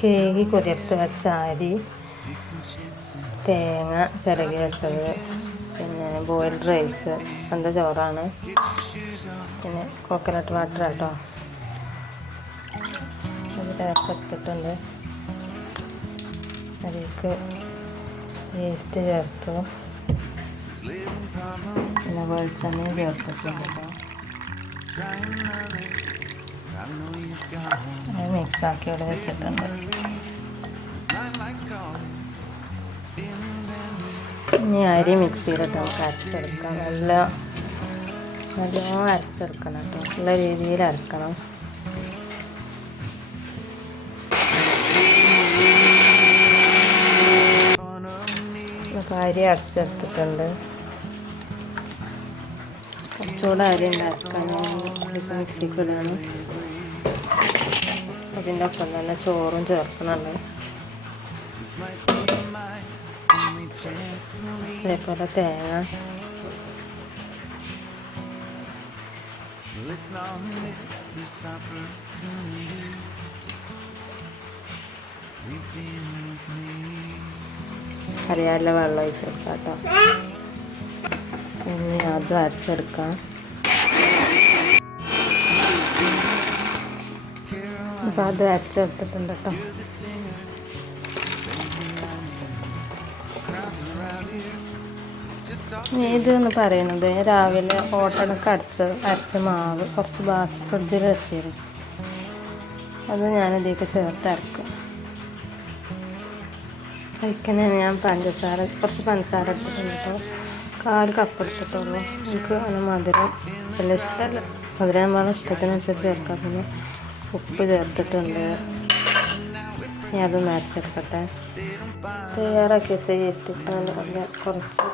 കേകി കുതിർത്ത് വെച്ച അരി, തേങ്ങ ചിരകി വെച്ചത്, പിന്നെ ബോയിൽഡ് റൈസ്, എന്താ ചോറാണ്, പിന്നെ കോക്കനട്ട് വാട്ടർ കേട്ടോ. അത് എടുത്തിട്ടുണ്ട്. അതിലേക്ക് ഈസ്റ്റ് ചേർത്തു, പിന്നെ വെളിച്ചെണ്ണയും ചേർത്തിട്ടുണ്ട് കേട്ടോ. മിക്സാക്കി ഇവിടെ വെച്ചിട്ടുണ്ട്. ഇനി അരി മിക്സിയിലിട്ട് നമുക്ക് അരച്ചെടുക്കാം. നല്ലോണം അരച്ചെടുക്കണം കേട്ടോ. നല്ല രീതിയിൽ അരക്കണം. അരി അരച്ചെടുത്തിട്ടുണ്ട്. കുറച്ചുകൂടെ അരി ഉണ്ടാക്കാൻ മിക്സിക്ക് ഇടാണ്. അതിൻ്റെ ഒപ്പം തന്നെ ചോറും ചേർക്കുന്നുണ്ട്. അതേപോലെ തേങ്ങ, അറിയാനുള്ള വെള്ളം ഒഴിച്ച് കൊടുക്കാം കേട്ടോ. ഇനി അതും അരച്ചെടുക്കാം. അപ്പോൾ അത് അരച്ചെടുത്തിട്ടുണ്ട് കേട്ടോ. ഇതെന്ന് പറയുന്നത് രാവിലെ ഓട്ടടക്ക് അരച്ച മാവ് കുറച്ച് ബാക്കി ഫ്രിഡ്ജിൽ വെച്ചിരുന്നു. അത് ഞാനിതിലേക്ക് ചേർത്ത് അരക്കും. കഴിക്കണേ ഞാൻ കുറച്ച് പഞ്ചസാര എടുത്തിട്ടുണ്ട് കേട്ടോ. 1/4 കപ്പ് എടുത്തിട്ടുള്ളൂ. എനിക്ക് അങ്ങനെ മധുരം വലിയ ഇഷ്ടമല്ല. മധുരം നമ്മളെ ഇഷ്ടത്തിനനുസരിച്ച് ചേർക്കാം. പിന്നെ ഉപ്പ് ചേർത്തിട്ടുണ്ട്. ഇനി അതൊന്ന് അരച്ചെടുക്കട്ടെ. തയ്യാറാക്കി വെച്ച ഈസ്റ്റ് കുറച്ച്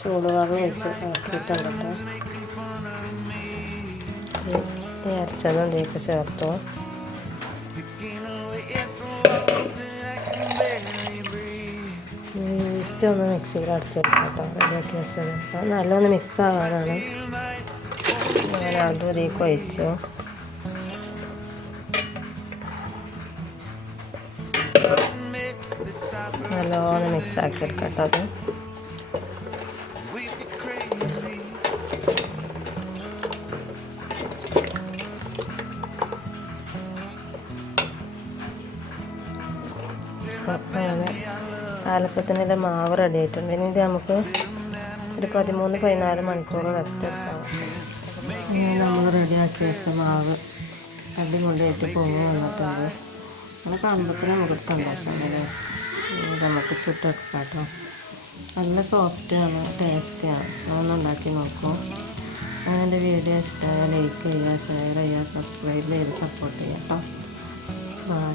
ചൂടുവെള്ളം ഒഴിച്ച് ഇറക്കിയിട്ടുണ്ട് കേട്ടോ. ഈ അരച്ചതും ഇതിലേക്ക് ചേർത്തു. ഈസ്റ്റ് ഒന്ന് മിക്സിയിൽ അടിച്ചെടുക്കാം കേട്ടോ. റെഡിയാക്കി വെച്ചത് അപ്പോൾ നല്ലൊന്ന് മിക്സ് ആവാനാണ്. ഞാൻ അതും ഇതിലേക്ക് ഒഴിച്ചു. നല്ലോണം മിക്സാക്കി എടുക്കാം കേട്ടോ. അത് പാലപ്പത്തിനുള്ള മാവ് റെഡി ആയിട്ടുണ്ട്. ഇനി ഇത് നമുക്ക് ഒരു 13-14 മണിക്കൂർ റെസ്റ്റ് എടുക്കാം. നമ്മൾ റെഡിയാക്കി വെച്ച മാവ് അടിപൊളിയായിട്ട് പൊങ്ങി വന്നിട്ടുണ്ട്. നമ്മൾ കാണുമ്പോഴത്തേനും നമുക്ക് സന്തോഷമുണ്ടല്ലേ. നമുക്ക് ചുട്ടെടുക്കാം കേട്ടോ. നല്ല സോഫ്റ്റാണ്, ടേസ്റ്റിയാണ്. അതൊന്ന് ഉണ്ടാക്കി നോക്കും. അങ്ങനെ എൻ്റെ വീഡിയോ ഇഷ്ടമായ ലൈക്ക് ചെയ്യുക, ഷെയർ ചെയ്യുക, സബ്സ്ക്രൈബ് ചെയ്ത് സപ്പോർട്ട് ചെയ്യുക കേട്ടോ. ബൈ.